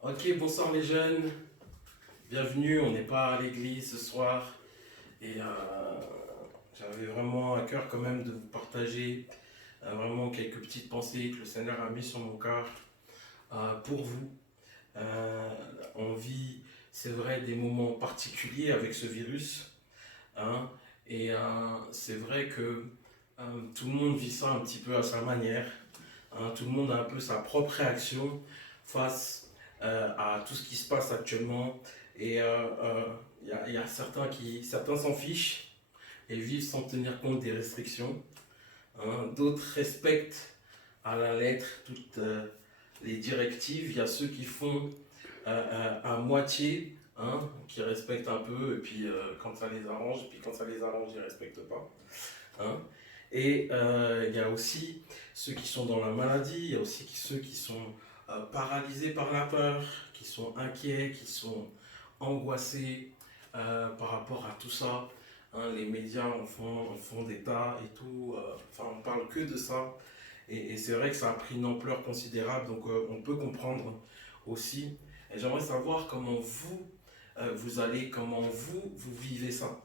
Ok, bonsoir les jeunes, bienvenue, on n'est pas à l'église ce soir et j'avais vraiment à cœur quand même de vous partager vraiment quelques petites pensées que le Seigneur a mis sur mon cœur pour vous. Euh, on vit, c'est vrai, des moments particuliers avec ce virus, hein, et c'est vrai que tout le monde vit ça un petit peu à sa manière, hein, tout le monde a un peu sa propre réaction face à tout ce qui se passe actuellement. Et y a certains s'en fichent et vivent sans tenir compte des restrictions, hein. D'autres respectent à la lettre toutes les directives. Il y a ceux qui font à moitié, hein, qui respectent un peu, et puis quand ça les arrange, et puis quand ça les arrange, ils ne respectent pas, hein. Et il y a aussi ceux qui sont dans la maladie, il y a aussi ceux qui sont paralysés par la peur, qui sont inquiets, qui sont angoissés par rapport à tout ça, hein. Les médias en font des tas et tout, enfin on parle que de ça. Et c'est vrai que ça a pris une ampleur considérable, donc on peut comprendre aussi. Et j'aimerais savoir comment vous, vous allez, comment vous vivez ça.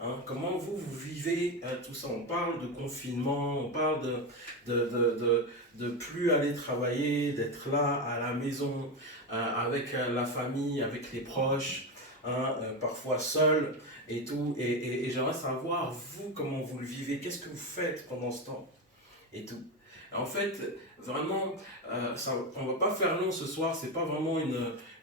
Hein, comment vous vivez tout ça? On parle de confinement, on parle de plus aller travailler, d'être là à la maison, avec la famille, avec les proches, hein, parfois seul et tout. Et j'aimerais savoir, vous, comment vous le vivez, qu'est-ce que vous faites pendant ce temps et tout. En fait, vraiment, on ne va pas faire long ce soir, c'est pas vraiment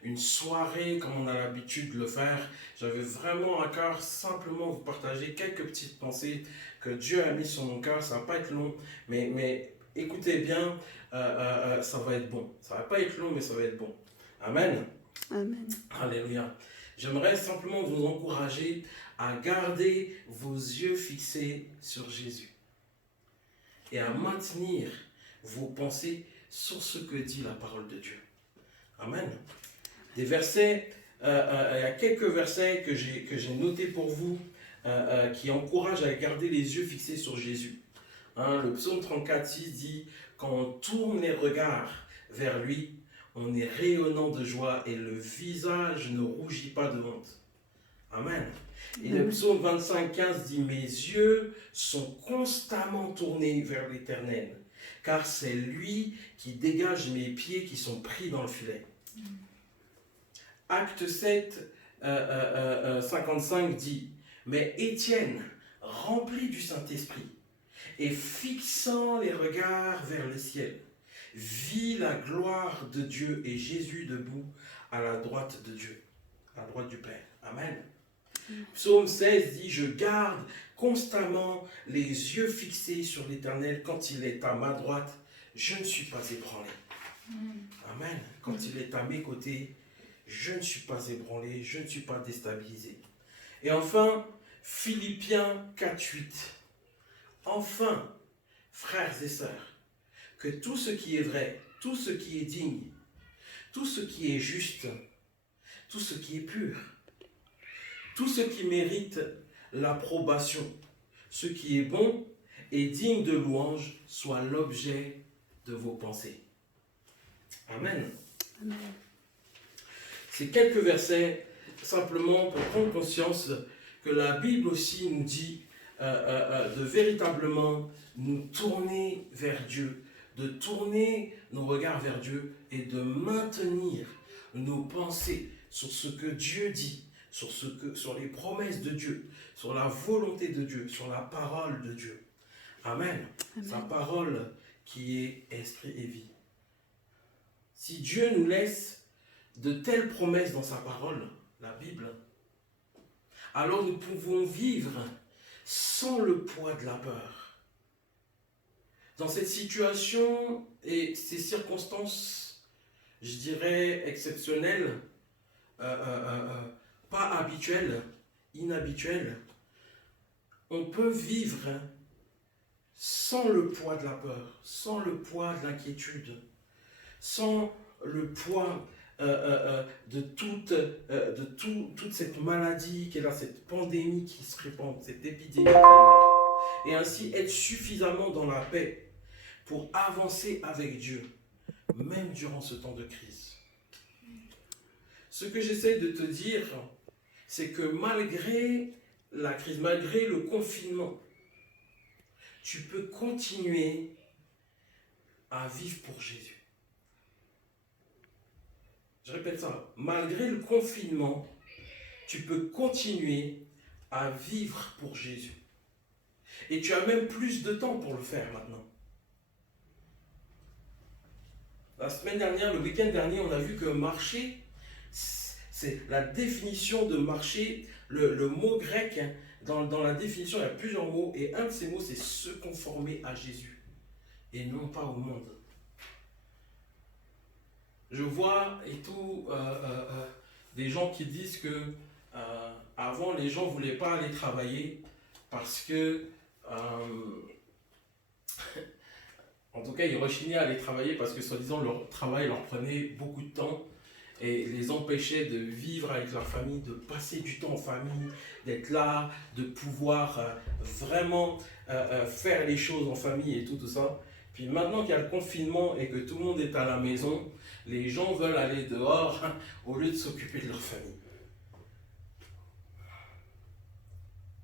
une soirée comme on a l'habitude de le faire. J'avais vraiment à cœur simplement vous partager quelques petites pensées que Dieu a mis sur mon cœur. Ça va pas être long, mais écoutez bien, ça va être bon. Ça va pas être long, mais ça va être bon. Amen. Amen. Alléluia. J'aimerais simplement vous encourager à garder vos yeux fixés sur Jésus et à maintenir vos pensées sur ce que dit la parole de Dieu. Amen. Des versets, il y a quelques versets que j'ai notés pour vous qui encouragent à garder les yeux fixés sur Jésus. Hein, le psaume 34,6 dit « Quand on tourne les regards vers lui, on est rayonnant de joie et le visage ne rougit pas de honte. » Amen. Et le psaume 25,15 dit « Mes yeux sont constamment tournés vers l'Éternel, car c'est lui qui dégage mes pieds qui sont pris dans le filet. » Acte 7, 55 dit « Mais Étienne, rempli du Saint-Esprit, et fixant les regards vers le ciel, vit la gloire de Dieu et Jésus debout à la droite de Dieu, à la droite du Père. » Amen. Psaume 16 dit « Je garde constamment les yeux fixés sur l'Éternel. Quand il est à ma droite, je ne suis pas ébranlé. » Amen. Quand il est à mes côtés, je ne suis pas ébranlé, je ne suis pas déstabilisé. Et enfin, Philippiens 4,8. Enfin, frères et sœurs, que tout ce qui est vrai, tout ce qui est digne, tout ce qui est juste, tout ce qui est pur, tout ce qui mérite l'approbation, ce qui est bon et digne de louange, soit l'objet de vos pensées. Amen. Amen. Ces quelques versets, simplement pour prendre conscience que la Bible aussi nous dit de véritablement nous tourner vers Dieu, de tourner nos regards vers Dieu et de maintenir nos pensées sur ce que Dieu dit, sur les promesses de Dieu, sur la volonté de Dieu, sur la parole de Dieu. Amen. Amen. Sa parole qui est esprit et vie. Si Dieu nous laisse de telles promesses dans sa parole, la Bible, alors nous pouvons vivre sans le poids de la peur. Dans cette situation et ces circonstances, je dirais exceptionnelles, pas habituelles, inhabituelles, on peut vivre sans le poids de la peur, sans le poids de l'inquiétude, sans le poids de toute cette maladie qui est là, cette pandémie qui se répand, cette épidémie. Et ainsi être suffisamment dans la paix pour avancer avec Dieu, même durant ce temps de crise. Ce que j'essaie de te dire, c'est que malgré la crise, malgré le confinement, tu peux continuer à vivre pour Jésus. Je répète ça, malgré le confinement, tu peux continuer à vivre pour Jésus. Et tu as même plus de temps pour le faire maintenant. La semaine dernière, le week-end dernier, on a vu que marcher, c'est la définition de marcher, le mot grec, hein, dans la définition, il y a plusieurs mots, et un de ces mots, c'est se conformer à Jésus, et non pas au monde. Je vois et tout, des gens qui disent que avant, les gens ne voulaient pas aller travailler parce que, en tout cas, ils rechignaient à aller travailler parce que, soi-disant, leur travail leur prenait beaucoup de temps et les empêchait de vivre avec leur famille, de passer du temps en famille, d'être là, de pouvoir vraiment faire les choses en famille et tout ça. Puis maintenant qu'il y a le confinement et que tout le monde est à la maison, les gens veulent aller dehors au lieu de s'occuper de leur famille.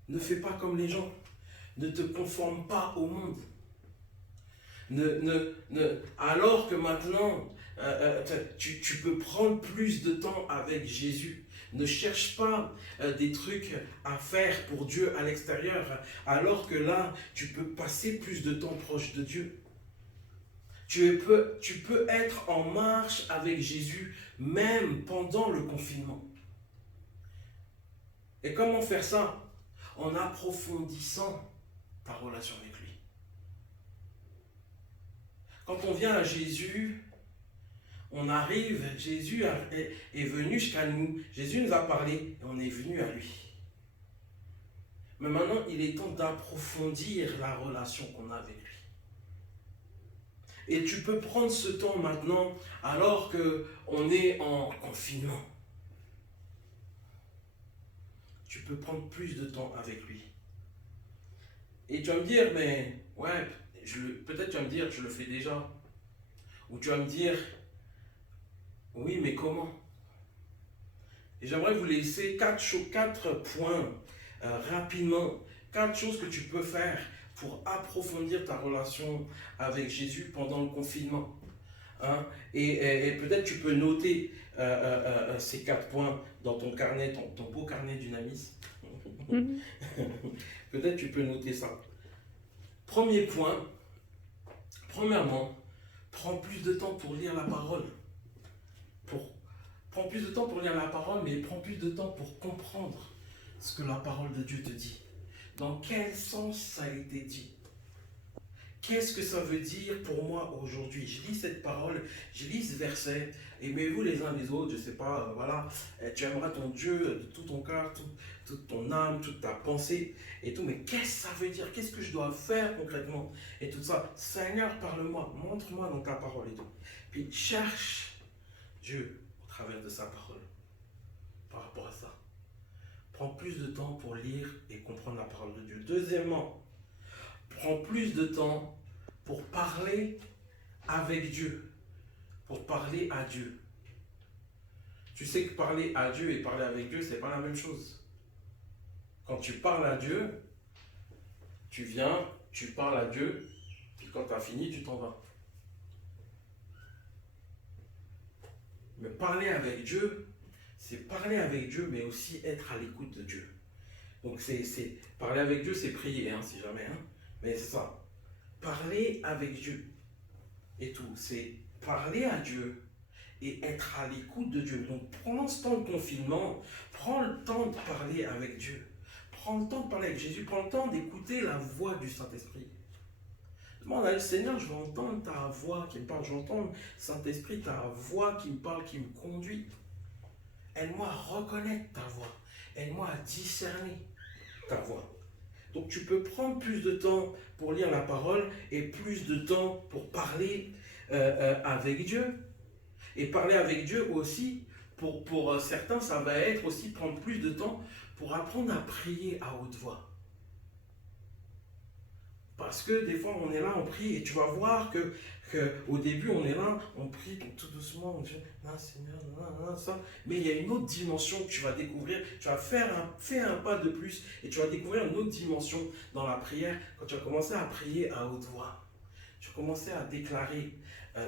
Ne fais pas comme les gens. Ne te conforme pas au monde. Alors que maintenant, tu peux prendre plus de temps avec Jésus. Ne cherche pas des trucs à faire pour Dieu à l'extérieur, alors que là, tu peux passer plus de temps proche de Dieu. Tu peux être en marche avec Jésus même pendant le confinement. Et comment faire ça? En approfondissant ta relation avec lui. Quand on vient à Jésus, on arrive, Jésus est venu jusqu'à nous. Jésus nous a parlé et on est venu à lui. Mais maintenant, il est temps d'approfondir la relation qu'on a avec lui. Et tu peux prendre ce temps maintenant alors qu'on est en confinement. Tu peux prendre plus de temps avec lui. Et tu vas me dire, mais ouais, peut-être tu vas me dire, je le fais déjà. Ou tu vas me dire, oui, mais comment? Et j'aimerais vous laisser 4 points rapidement. 4 choses que tu peux faire pour approfondir ta relation avec Jésus pendant le confinement. Hein? Et peut-être tu peux noter ces 4 points dans ton carnet, ton beau carnet dynamis. Peut-être tu peux noter ça. Premier point, premièrement, prends plus de temps pour lire la parole. Prends plus de temps pour lire la parole, mais prends plus de temps pour comprendre ce que la parole de Dieu te dit. Dans quel sens ça a été dit? Qu'est-ce que ça veut dire pour moi aujourd'hui? Je lis cette parole, je lis ce verset, aimez-vous les uns les autres, je ne sais pas, voilà, tu aimeras ton Dieu de tout ton cœur, toute ton âme, toute ta pensée et tout, mais qu'est-ce que ça veut dire? Qu'est-ce que je dois faire concrètement? Et tout ça, Seigneur, parle-moi, montre-moi dans ta parole et tout. Puis cherche Dieu au travers de sa parole, par rapport à ça. Prends plus de temps pour lire et comprendre la parole de Dieu. Deuxièmement, prends plus de temps pour parler avec Dieu, pour parler à Dieu. Tu sais que parler à Dieu et parler avec Dieu, c'est pas la même chose. Quand tu parles à Dieu, tu viens, tu parles à Dieu, puis quand tu as fini, tu t'en vas. Mais parler avec Dieu, c'est parler avec Dieu, mais aussi être à l'écoute de Dieu. Donc parler avec Dieu, c'est prier, hein, si jamais. Hein. Mais c'est ça. Parler avec Dieu et tout. C'est parler à Dieu et être à l'écoute de Dieu. Donc pendant ce temps de confinement, prends le temps de parler avec Dieu. Prends le temps de parler avec Jésus. Prends le temps d'écouter la voix du Saint-Esprit. Demande à Seigneur, je veux entendre ta voix qui me parle. Je veux entendre, Saint-Esprit, ta voix qui me parle, qui me conduit. Aide-moi à reconnaître ta voix. Aide-moi à discerner ta voix. Donc tu peux prendre plus de temps pour lire la parole et plus de temps pour parler avec Dieu. Et parler avec Dieu aussi, pour certains, ça va être aussi prendre plus de temps pour apprendre à prier à haute voix. Parce que des fois, on est là, on prie, et tu vas voir que au début, on est là, on prie tout doucement, on dit, non, Seigneur, non, non, ça. Mais il y a une autre dimension que tu vas découvrir. Tu vas faire un pas de plus, et tu vas découvrir une autre dimension dans la prière quand tu vas commencer à prier à haute voix. Tu vas commencer à déclarer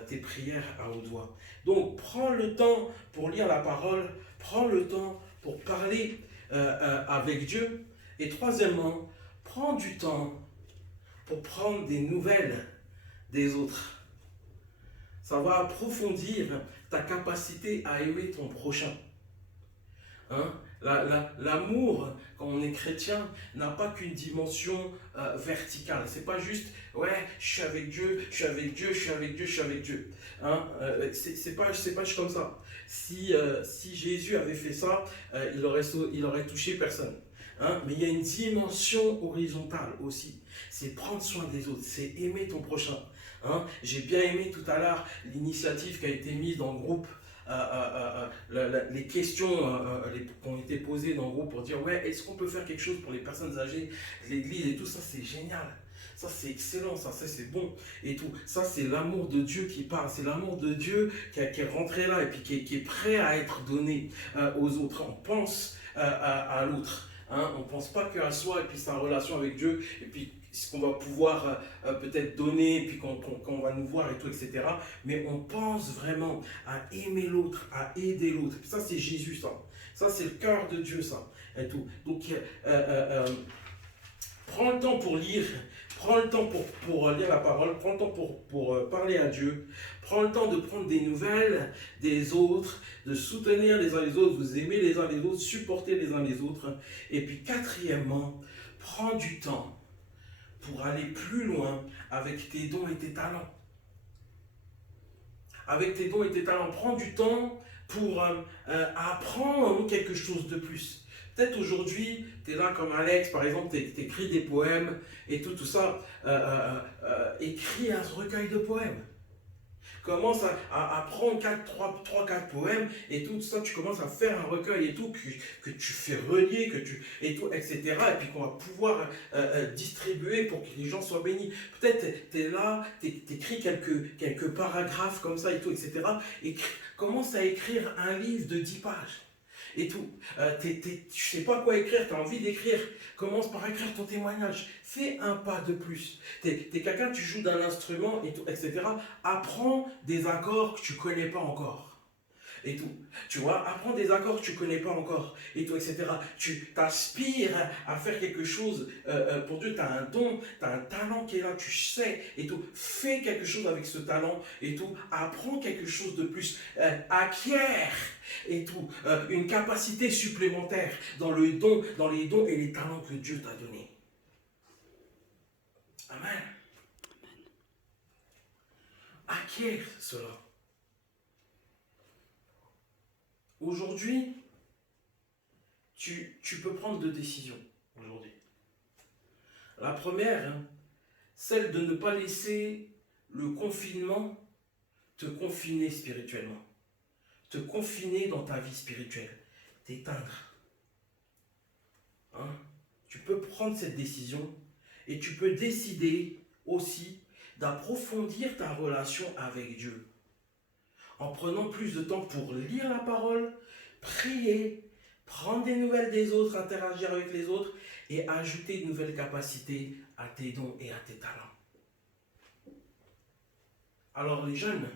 tes prières à haute voix. Donc, prends le temps pour lire la parole, prends le temps pour parler avec Dieu. Et troisièmement, prends du temps pour prendre des nouvelles des autres. Ça va approfondir ta capacité à aimer ton prochain. Hein? L'amour, quand on est chrétien, n'a pas qu'une dimension verticale. C'est pas juste, ouais, je suis avec Dieu, je suis avec Dieu, je suis avec Dieu, je suis avec Dieu. Hein? C'est pas juste comme ça. Si Jésus avait fait ça, il aurait touché personne. Hein? Mais il y a une dimension horizontale aussi. C'est prendre soin des autres, c'est aimer ton prochain. Hein? J'ai bien aimé tout à l'heure l'initiative qui a été mise dans le groupe, les questions qui ont été posées dans le groupe pour dire ouais, est-ce qu'on peut faire quelque chose pour les personnes âgées, l'église et tout ça, c'est génial. Ça c'est excellent, ça c'est bon et tout. Ça c'est l'amour de Dieu qui parle, c'est l'amour de Dieu qui est rentré là et puis qui est prêt à être donné aux autres. On pense à l'autre. Hein, on ne pense pas qu'à soi et puis sa relation avec Dieu et puis ce qu'on va pouvoir peut-être donner et puis quand on va nous voir et tout, etc. Mais on pense vraiment à aimer l'autre, à aider l'autre. Ça, c'est Jésus, ça. Ça, c'est le cœur de Dieu, ça. Et tout. Donc, prends le temps pour lire. Prends le temps pour lire la parole. Prends le temps pour parler à Dieu. Prends le temps de prendre des nouvelles des autres, de soutenir les uns les autres, vous aimer les uns les autres, supporter les uns les autres. Et puis, quatrièmement, prends du temps pour aller plus loin avec tes dons et tes talents. Avec tes dons et tes talents, prends du temps pour apprendre quelque chose de plus. Peut-être aujourd'hui, tu es là comme Alex, par exemple, tu écris des poèmes et tout ça. Écris un recueil de poèmes. Commence à prendre 3-4 poèmes et tout ça, tu commences à faire un recueil et tout, que tu fais relier, et tout, etc. Et puis qu'on va pouvoir distribuer pour que les gens soient bénis. Peut-être tu es là, tu écris quelques paragraphes comme ça et tout, etc. Et commence à écrire un livre de 10 pages. Et tout. Tu sais pas quoi écrire, tu as envie d'écrire. Commence par écrire ton témoignage. Fais un pas de plus. Tu es quelqu'un, tu joues d'un instrument, et tout, etc. Apprends des accords que tu connais pas encore. Et tout. Tu vois, apprends des accords que tu connais pas encore. Et tout, etc. Tu t'aspires à faire quelque chose pour Dieu. Tu as un don, tu as un talent qui est là, tu sais. Et tout. Fais quelque chose avec ce talent. Et tout. Apprends quelque chose de plus. Acquiert. Et tout. Une capacité supplémentaire dans les dons et les talents que Dieu t'a donnés. Amen. Acquiert cela. Aujourd'hui, tu peux prendre 2 décisions aujourd'hui. La première, celle de ne pas laisser le confinement te confiner spirituellement, te confiner dans ta vie spirituelle, t'éteindre. Hein? Tu peux prendre cette décision et tu peux décider aussi d'approfondir ta relation avec Dieu. En prenant plus de temps pour lire la parole, prier, prendre des nouvelles des autres, interagir avec les autres et ajouter de nouvelles capacités à tes dons et à tes talents. Alors les jeunes,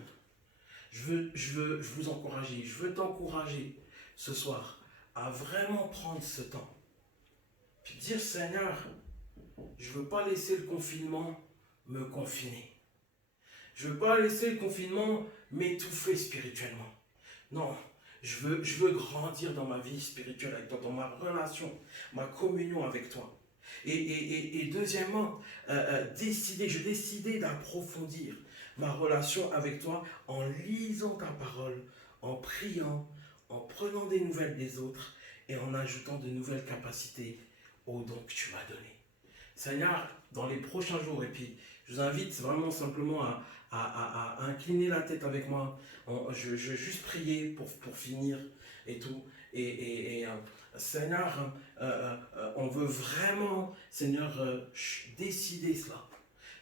je veux vous encourager, je veux t'encourager ce soir à vraiment prendre ce temps. Puis dire Seigneur, je ne veux pas laisser le confinement me confiner. Je ne veux pas laisser le confinement m'étouffer spirituellement. Non, je veux grandir dans ma vie spirituelle avec toi, dans ma relation, ma communion avec toi. Et deuxièmement, j'ai décidé d'approfondir ma relation avec toi en lisant ta parole, en priant, en prenant des nouvelles des autres et en ajoutant de nouvelles capacités aux dons que tu m'as donnés. Seigneur, dans les prochains jours, et puis je vous invite vraiment simplement à incliner la tête avec moi. Je vais juste prier pour finir et tout. Seigneur, on veut vraiment, Seigneur, décider cela.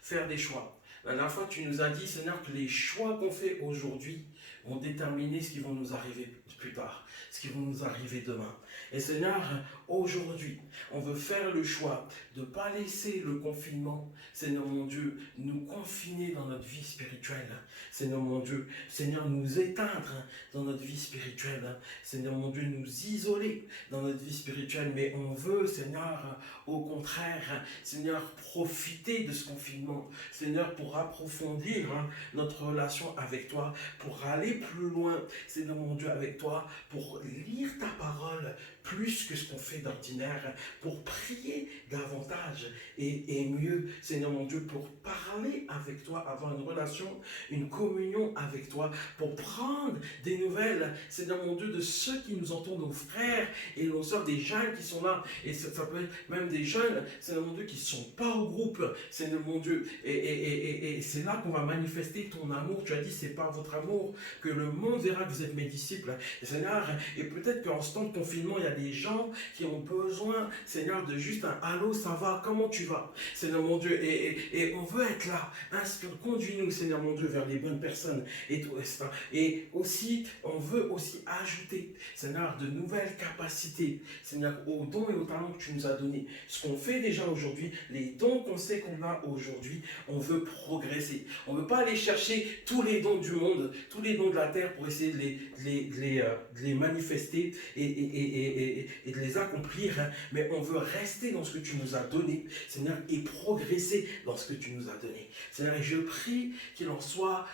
faire des choix. La dernière fois, tu nous as dit, Seigneur, que les choix qu'on fait aujourd'hui vont déterminer ce qui va nous arriver plus tard, ce qui va nous arriver demain. Et Seigneur, aujourd'hui, on veut faire le choix de ne pas laisser le confinement, Seigneur mon Dieu, nous confiner dans notre vie spirituelle. Seigneur mon Dieu, Seigneur, nous éteindre dans notre vie spirituelle. Seigneur mon Dieu, nous isoler dans notre vie spirituelle. Mais on veut, Seigneur, au contraire, Seigneur, profiter de ce confinement. Seigneur, pour approfondir notre relation avec toi, pour aller plus loin, Seigneur mon Dieu, avec toi, pour lire ta parole plus que ce qu'on fait d'ordinaire, pour prier davantage et mieux, Seigneur mon Dieu, pour parler avec toi, avoir une relation, une communion avec toi, pour prendre des nouvelles, Seigneur mon Dieu, de ceux qui nous entourent, nos frères et nos sœurs, des jeunes qui sont là, et ça peut être même des jeunes, Seigneur mon Dieu, qui ne sont pas au groupe, Seigneur mon Dieu, et c'est là qu'on va manifester ton amour. Tu as dit, c'est par votre amour que le monde verra que vous êtes mes disciples, Seigneur, et peut-être qu'en ce temps de confinement, il y a des gens qui ont besoin, Seigneur, de juste un allô, ça va, comment tu vas, Seigneur mon Dieu, et on veut être là, inspire, conduis-nous, Seigneur mon Dieu, vers les bonnes personnes, et tout ça. Et aussi, on veut aussi ajouter, Seigneur, de nouvelles capacités, Seigneur, aux dons et aux talents que tu nous as donnés. Ce qu'on fait déjà aujourd'hui, les dons qu'on sait qu'on a aujourd'hui, on veut progresser. On ne veut pas aller chercher tous les dons du monde, tous les dons de la terre pour essayer de les manifester et de les accomplir, mais on veut rester dans ce que tu nous as donné, Seigneur, et progresser dans ce que tu nous as donné. Seigneur, et je prie qu'il en soit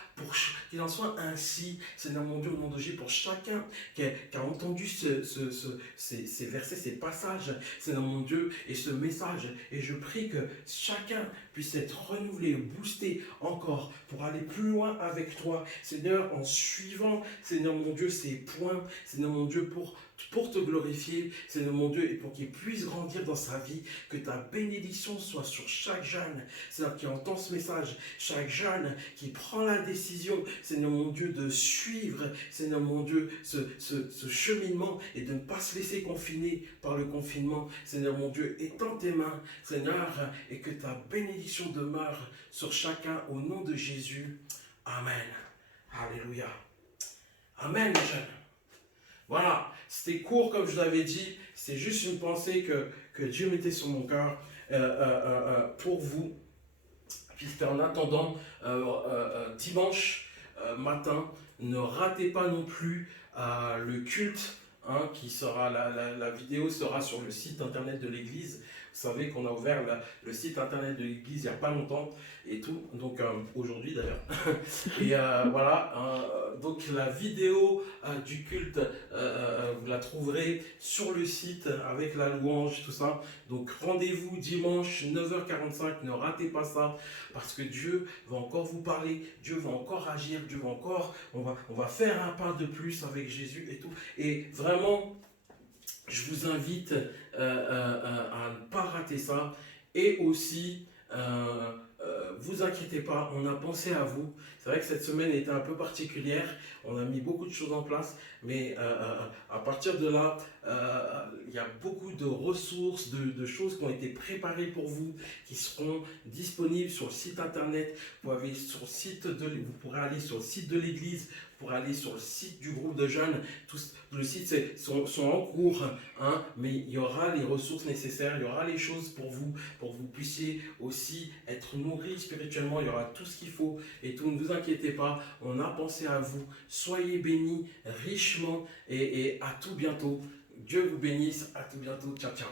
ainsi, Seigneur mon Dieu, au nom de Jésus, pour chacun qui a entendu ces versets, ces passages, Seigneur mon Dieu, et ce message. Et je prie que chacun puisse être renouvelé, boosté encore pour aller plus loin avec toi, Seigneur, en suivant, Seigneur mon Dieu, ces points, Seigneur mon Dieu, pour te glorifier, Seigneur mon Dieu, et pour qu'il puisse grandir dans sa vie, que ta bénédiction soit sur chaque jeune, Seigneur, qui entend ce message, chaque jeune qui prend la décision, Seigneur mon Dieu, de suivre, Seigneur mon Dieu, ce cheminement et de ne pas se laisser confiner par le confinement, Seigneur mon Dieu, étends tes mains, Seigneur, et que ta bénédiction demeure sur chacun au nom de Jésus. Amen. Alléluia. Amen, mes jeunes. Voilà, c'était court comme je l'avais dit, c'est juste une pensée que Dieu mettait sur mon cœur pour vous. Puisque en attendant, dimanche matin, ne ratez pas non plus le culte, qui sera, la vidéo sera sur le site internet de l'église. Vous savez qu'on a ouvert le site internet de l'église il n'y a pas longtemps et tout, donc aujourd'hui d'ailleurs. Et voilà, donc la vidéo du culte, vous la trouverez sur le site avec la louange, tout ça. Donc rendez-vous dimanche 9h45, ne ratez pas ça, parce que Dieu va encore vous parler, Dieu va encore agir, Dieu va encore, on va faire un pas de plus avec Jésus et tout. Et vraiment, je vous invite à ne pas rater ça. Et aussi, vous inquiétez pas, on a pensé à vous. C'est vrai que cette semaine était un peu particulière, on a mis beaucoup de choses en place, mais à partir de là, il y a beaucoup de ressources, de choses qui ont été préparées pour vous, qui seront disponibles sur le site internet. Vous pourrez aller sur le site de l'église, pour aller sur le site du groupe de jeunes. Le site sont en cours, mais il y aura les ressources nécessaires, il y aura les choses pour que vous puissiez aussi être nourris spirituellement. Il y aura tout ce qu'il faut et tout. Ne vous inquiétez pas, on a pensé à vous. Soyez bénis richement et à tout bientôt. Dieu vous bénisse, à tout bientôt. Ciao, ciao.